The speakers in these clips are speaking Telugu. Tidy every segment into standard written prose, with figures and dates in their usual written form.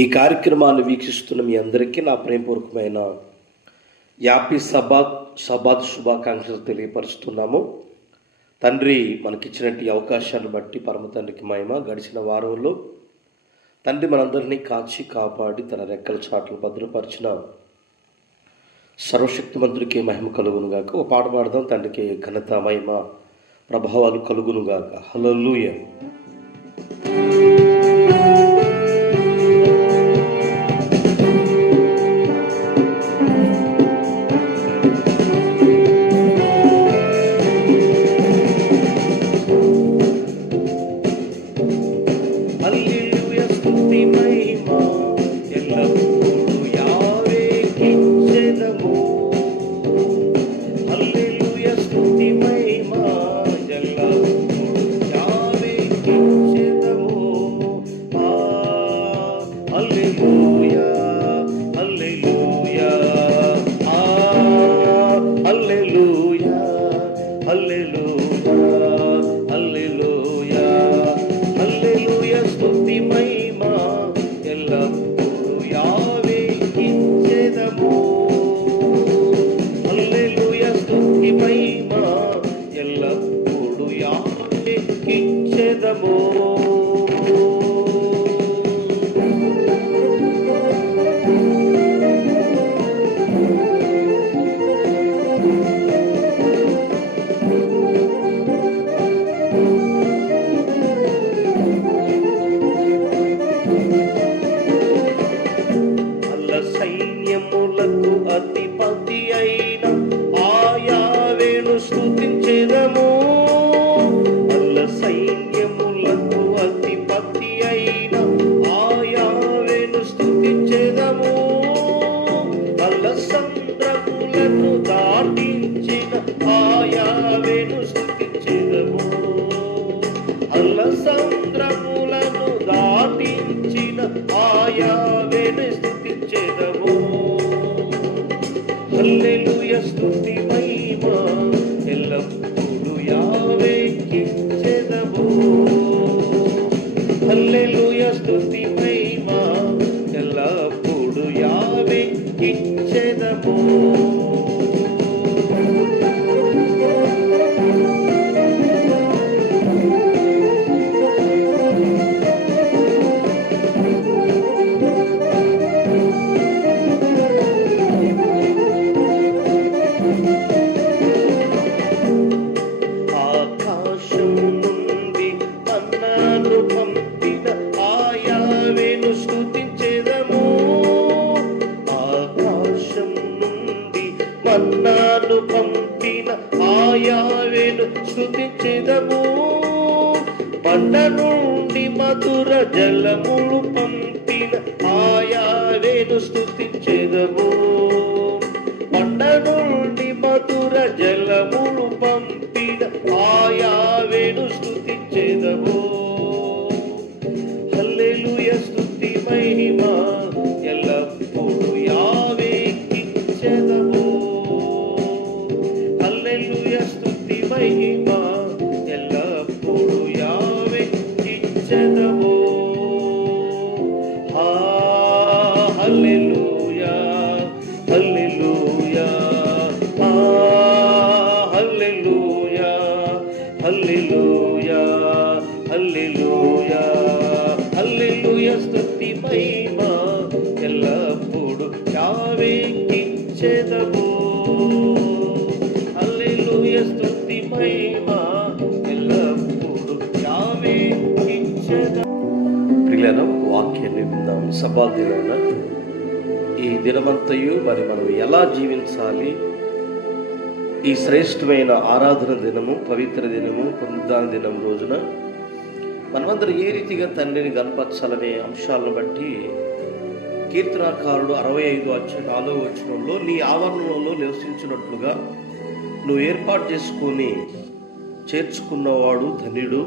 ఈ కార్యక్రమాన్ని వీక్షిస్తున్న మీ అందరికీ నా ప్రేమపూర్వకమైన యాపీ సబాత్ శుభాకాంక్షలు తెలియపరుస్తున్నాము. తండ్రి మనకిచ్చినటువంటి అవకాశాన్ని బట్టి పరమ తండ్రికి మహిమ. గడిచిన వారంలో తండ్రి మనందరినీ కాచి కాపాడి తన రెక్కల చాట్లు భద్రపరిచిన సర్వశక్తిమంతుడికి మహిమ కలుగునుగాక. ఒక పాట పాడదాం. తండ్రికి ఘనత మహిమ ప్రభావాలు కలుగునుగాక. హల్లెలూయా. హల్లెలూయా స్తుతి మహిమ ఎల్లప్పుడూ యావేకి చెదము. హల్లెలూయా స్తుతి మహిమ ఎల్లప్పుడూ యావేకి చెదము. మన్నాను పంపిన ఆయావేను స్తుతించెదము. బండ నుండి మధుర జలములు పంపిన ఆయావేను స్తుతించెదము. బండ నుండి మధుర జలములు పంపిన ఆయావేను స్తుతించెదము. హల్లెలూయా స్తుతి మహిమ ఎల్లప్పుడూ యావేకి చెదము. హల్లెలూయా స్తుతి మహిమ ఎల్లప్పుడూ యావేకి చెదము. హల్లెలూయా హల్లెలూయా హల్లెలూయా హల్లెలూయా హల్లెలూయా హల్లెలూయా స్తుతి మహిమ ఎల్లప్పుడూ యావేకి చెదము. హల్లెలూయా స్తుతి మహిమ ఎల్లప్పుడూ యావేకి చెదము. ప్రియులారా, వాక్యాన్ని విందాం. సబ్బాత్ దినాన ఈ దినమంతయు మరి మనం ఎలా జీవించాలి, ఈ శ్రేష్టమైన ఆరాధన దినము, పవిత్ర దినము, పునరుద్ధాన దినం రోజున మనమందరం ఏ రీతిగా తండ్రిని కనపరచాలనే అంశాలను బట్టి కీర్తనాకారుడు 65:4 నీ ఆవరణలో నివసించినట్లుగా నువ్వు ఏర్పాటు చేసుకొని చేర్చుకున్నవాడు ధన్యుడు.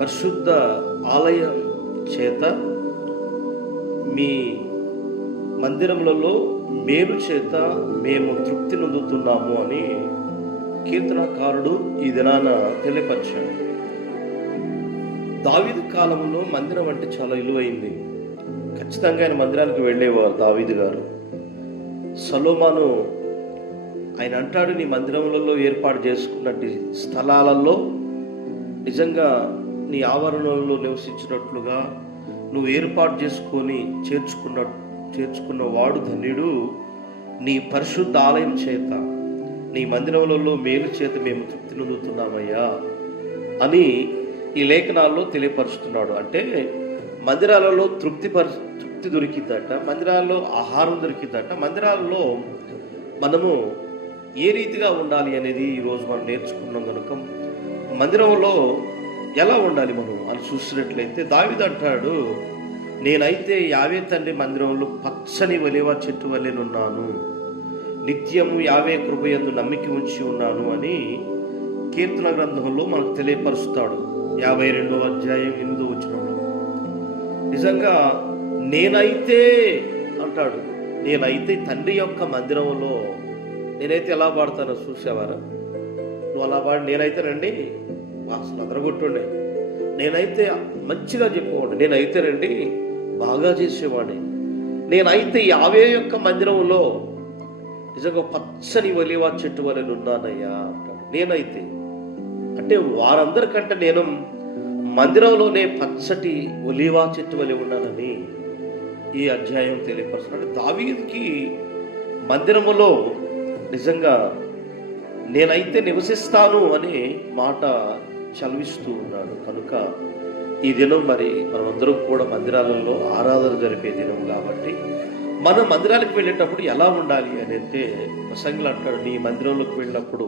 పరిశుద్ధ ఆలయం చేత మీ మందిరములలో మేలు చేత మేము తృప్తి నొందుతున్నాము అని కీర్తనాకారుడు ఈ దినాన తెలియపరిచాడు. దావీదు కాలంలో మందిరం అంటే చాలా విలువైంది. ఖచ్చితంగా ఆయన మందిరానికి వెళ్ళేవారు దావీదు గారు. సొలొమోను ఆయన అంటాడు, నీ మందిరములలో ఏర్పాటు చేసుకున్నట్టు స్థలాలలో నిజంగా నీ ఆవరణలో నివసించినట్లుగా నువ్వు ఏర్పాటు చేసుకొని చేర్చుకున్న వాడు ధన్యుడు. నీ పరిశుద్ధ ఆలయం చేత నీ మందిరములలో మేలు చేత మేము తృప్తి నొందుతున్నామయ్యా అని ఈ లేఖనాల్లో తెలియపరుస్తున్నాడు. అంటే మందిరాలలో తృప్తి దొరికిందట, మందిరాల్లో ఆహారం దొరికిందట, మందిరాలలో మనము ఏ రీతిగా ఉండాలి అనేది ఈరోజు మనం నేర్చుకున్నాం కనుక మందిరంలో ఎలా ఉండాలి మనం అని చూసినట్లయితే దావీదు అంటాడు, నేనైతే యావే తండ్రి మందిరంలో పచ్చని ఒలీవ చెట్టు వలెనున్నాను, నిత్యము యావే కృపయందు నమ్మిక ఉంచి ఉన్నాను అని కీర్తన గ్రంథంలో మనకు తెలియపరుస్తాడు. 52వ అధ్యాయం 8వ వచనంలో నిజంగా నేనైతే అంటాడు, నేనైతే తండ్రి యొక్క మందిరంలో నేనైతే ఎలా పాడతానో చూసేవారా? నువ్వు అలా పాడి నేనైతేనండి అసలు అదరగొట్టుండే, నేనైతే మంచిగా చెప్పుకోండి, నేనైతేనండి బాగా చేసేవాడిని, నేనైతే యావే యొక్క మందిరంలో నిజంగా పచ్చని ఒలీవ చెట్టు వలె ఉన్నానయ్యా అంటాడు. నేనైతే అంటే వారందరికంటే నేను మందిరంలోనే పచ్చటి ఒలీవ చెట్టు వలె ఉన్నానని ఈ అధ్యాయం తెలియపరుస్తున్నాడు. దావీదుకి మందిరములో నిజంగా నేనైతే నివసిస్తాను అనే మాట చదివిస్తూ ఉన్నాడు. కనుక ఈ దినం మరి మనమందరం కూడా మందిరాలలో ఆరాధన జరిపే దినం కాబట్టి మనం మందిరాలకు వెళ్ళేటప్పుడు ఎలా ఉండాలి అని అంటే ప్రసంగులు అంటాడు, నీ మందిరంలోకి వెళ్ళినప్పుడు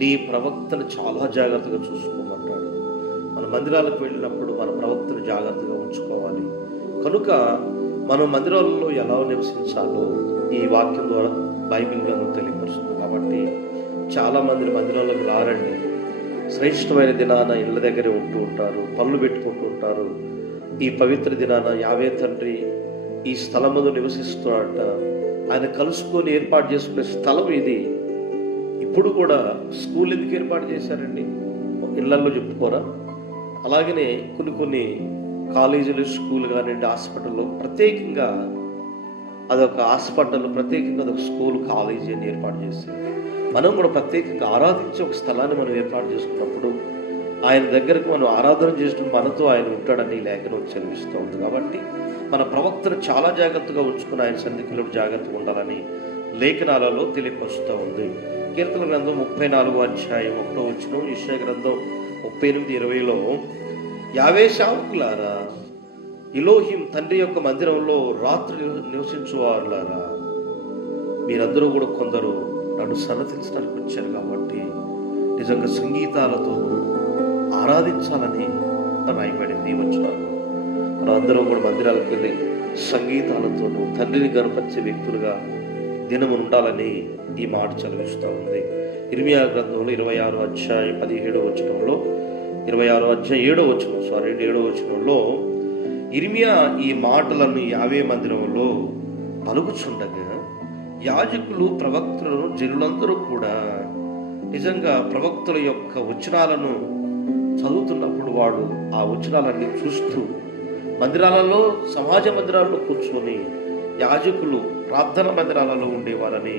నీ ప్రవక్తను చాలా జాగ్రత్తగా చూసుకోమంటాడు. మన మందిరాలకు వెళ్ళినప్పుడు మన ప్రవక్తను జాగ్రత్తగా ఉంచుకోవాలి. కనుక మనం మందిరాలలో ఎలా నివసించాలో ఈ వాక్యం ద్వారా బైబిల్ గ్రంథం తెలియపరుస్తుంది. కాబట్టి చాలామంది మందిరంలోకి రారండి, శ్రేష్టమైన దినాన ఇళ్ళ దగ్గరే ఉంటూ ఉంటారు, పనులు పెట్టుకుంటూ ఉంటారు. ఈ పవిత్ర దినాన యావే తండ్రి ఈ స్థలం మీద నివసిస్తున్నాడట, ఆయన కలుసుకొని ఏర్పాటు చేసుకునే స్థలం ఇది. ఇప్పుడు కూడా స్కూల్ ఎందుకు ఏర్పాటు చేశారండి? ఇళ్లల్లో చెప్పుకోరా? అలాగనే కొన్ని కాలేజీలు, స్కూల్ కానివ్వండి, హాస్పిటల్లో ప్రత్యేకంగా అదొక హాస్పిటల్, ప్రత్యేకంగా అదొక స్కూల్, కాలేజీ అని ఏర్పాటు చేశారు. మనం కూడా ప్రత్యేకంగా ఆరాధించే ఒక స్థలాన్ని మనం ఏర్పాటు చేసుకున్నప్పుడు ఆయన దగ్గరకు మనం ఆరాధన చేసిన మనతో ఆయన ఉంటాడని లేఖనం చదివిస్తూ ఉంది. కాబట్టి మన ప్రవక్తను చాలా జాగ్రత్తగా ఉంచుకుని ఆయన సన్నిధిలో జాగ్రత్తగా ఉండాలని లేఖనాలలో తెలియపరుస్తూ ఉంది. కీర్తన గ్రంథం 34వ అధ్యాయం 1వ వచనం, యెషయా గ్రంథం 38:20లో యావే సేవకులారా, ఎలోహిం తండ్రి యొక్క మందిరంలో రాత్రి నివసించువారులారా, మీరందరూ కూడా కొందరు నన్ను సన్నతించడానికి వచ్చారు కాబట్టి నిజంగా సంగీతాలతో ఆరాధించాలని రాయబడింది వచనాలు. మనం అందరం కూడా మందిరాలకు వెళ్ళి సంగీతాలతోనూ తండ్రిని గణపరిచే వ్యక్తులుగా దినము ఉండాలని ఈ మాట చదివిస్తూ ఉంది. ఇర్మియా గ్రంథంలో 26వ అధ్యాయం 17వ వచనంలో 26వ అధ్యాయం 7వ వచనంలో ఇర్మియా ఈ మాటలను యావే మందిరంలో పలుకుచుండగా యాజకులు ప్రవక్తలను జనులందరూ కూడా నిజంగా ప్రవక్తుల యొక్క వచనాలను చదువుతున్నప్పుడు వాడు ఆ వచనాలన్నీ చూస్తూ మందిరాలలో, సమాజ మందిరాల్లో కూర్చొని యాజకులు ప్రార్థన మందిరాలలో ఉండేవారని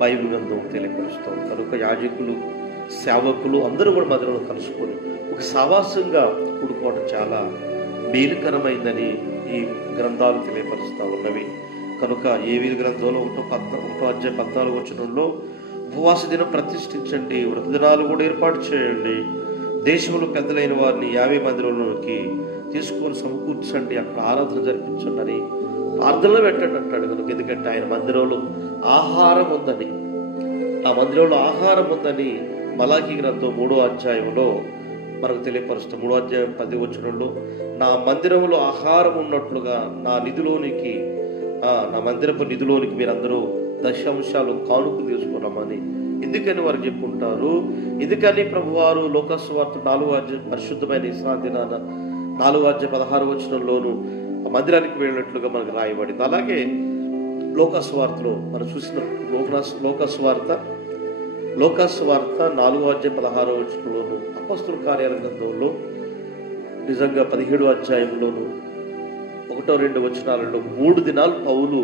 బైబిల్ గ్రంథం తెలియపరుస్తుంది. కనుక యాజకులు, సేవకులు అందరూ కూడా మందిరంలో కలుసుకొని ఒక సావాసంగా కూడుకోవడం చాలా మేలుకరమైందని ఈ గ్రంథాలు తెలియపరుస్తూ ఉన్నవి. కనుక ఏవీల గ్రంథంలో 1వ అధ్యాయం 14వ వచనంలో ఉపవాస దినం ప్రతిష్ఠించండి, వ్రత దినాలు కూడా ఏర్పాటు చేయండి, దేశంలో పెద్దలైన వారిని యావే మందిరంలోకి తీసుకొని సమకూర్చండి, అక్కడ ఆరాధన జరిపించండి అని ప్రార్థనలో పెట్టండి అంటాడు. కనుక ఎందుకంటే ఆయన మందిరంలో ఆహారం ఉందని, ఆ మందిరంలో ఆహారం ఉందని మలాకీ గ్రంథం 3వ అధ్యాయంలో మనకు తెలియపరుస్తాం. 3వ అధ్యాయం 10వ వచనంలో నా మందిరంలో ఆహారం ఉన్నట్లుగా నా మందిరపు నిధిలోనికి మీరందరూ దశాంశాలు కానుక తీసుకున్నామని ఎందుకని వారు చెప్పుకుంటారు. ఎందుకని ప్రభువారు లోకస్వార్త 4వ అధ్యాయం పరిశుద్ధమైన విశ్రాంతి దినాన 4వ అధ్యాయం 16వ వచనంలోను మందిరానికి వెళ్ళినట్లుగా మనకు రాయబడింది. అలాగే లోకస్వార్తలో మనం చూసిన లోకస్వార్త 4వ అధ్యాయం 16వ వచనంలోను, అపొస్తలుల కార్యాల గ్రంథంలో నిజంగా 17వ అధ్యాయంలోను 1-2 వచనాలలో 3 దినాలు పౌలు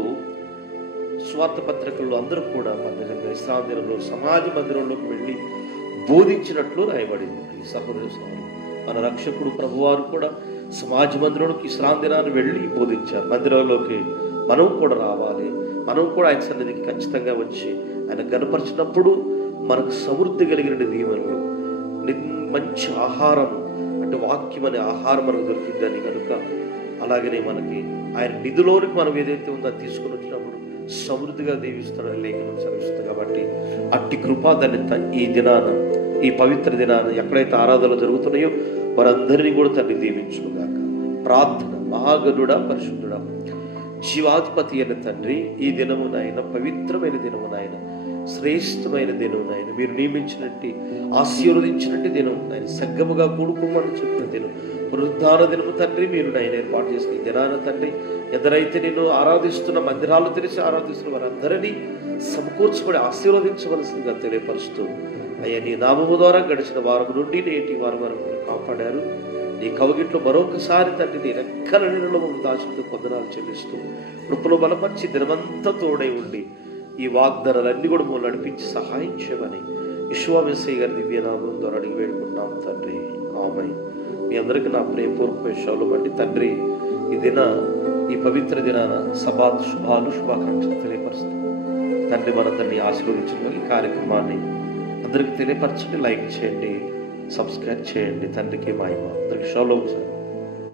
స్వార్థ పత్రికల్లో అందరూ కూడా నిజంగా విశ్రాంతి దినంలో సమాజ మందిరంలోకి వెళ్ళి బోధించినట్లు రాయబడింది. ఈ సహోదరు మన రక్షకుడు ప్రభువారు కూడా సమాజ మందిరంలోకి విశ్రాంతి దినాన్ని వెళ్ళి బోధించారు. మందిరంలోకి మనం కూడా రావాలి, మనం కూడా ఆయన సన్నిధికి ఖచ్చితంగా వచ్చి ఆయన గనపరిచినప్పుడు మనకు సమృద్ధి కలిగిన దీవెనలు, మంచి ఆహారం అంటే వాక్యం అనే ఆహారం మనకు దొరికిద్దని కనుక, అలాగనే మనకి ఆయన నిధిలోనికి మనం ఏదైతే ఉందో అది తీసుకుని వచ్చినప్పుడు సమృద్ధిగా దీవిస్తాడని లేఖనం సెలవిస్తుంది. కాబట్టి అట్టి కృపా దాన్ని ఈ దినాన, ఈ పవిత్ర దినాన ఎక్కడైతే ఆరాధనలు జరుగుతున్నాయో వారందరినీ కూడా తల్లి దీవించుగాక. ప్రార్థన. మహాగణుడా, పరిశుద్ధుడా, జీవాధిపతి అయిన తండ్రి, ఈ దినమునైనా పవిత్రమైన దినమునైన శ్రేష్టమైన దినమునైన మీరు నియమించినట్టు ఆశీర్వదించినట్టు దినం ఆయన సగ్గముగా కూడుకోమని చెప్పిన దినం పునరుద్ధాన దినము తండ్రి మీరు ఆయన ఏర్పాటు చేసిన ఈ దినాన తండ్రి ఎందరైతే నేను ఆరాధిస్తున్న మందిరాలు తెలిసి ఆరాధిస్తున్న వారందరినీ సమకూర్చుబడి ఆశీర్వదించవలసిందిగా తెలియపరుస్తూ అయ్యా నీ నామము ద్వారా గడిచిన వారం నుండి నేటి వారం వరకు కాపాడారు. నీ కవగిట్లో మరొకసారి తండ్రి నీ రెక్కల నీళ్ళలో దాచుతూ పొందనాలు చెల్లిస్తూ కృపలో బలపరిచి దినమంతా తోడై ఉండి ఈ వాగ్దానాలన్నీ కూడా మమ్మల్ని నడిపించి సహాయం చేయమని యెషోవా మెస్సీయ గారి దివ్యనామం ద్వారా అడిగి వేడుకుంటున్నాం తండ్రి. ఆమేన్. మీ అందరికీ నా ప్రేమపూర్వక విషయాలు బట్టి తండ్రి ఈ పవిత్ర దినాన సబాత్ శుభాకాంక్షలు తెలియపరుస్తూ తండ్రి మనందరినీ ఆశీర్వదించడం ఈ కార్యక్రమాన్ని అందరికి తెలియపరచండి, లైక్ చేయండి, సబ్స్క్రైబ్ చేయండి. తండ్రికి మహిమ. అందరికి షాలోమ్.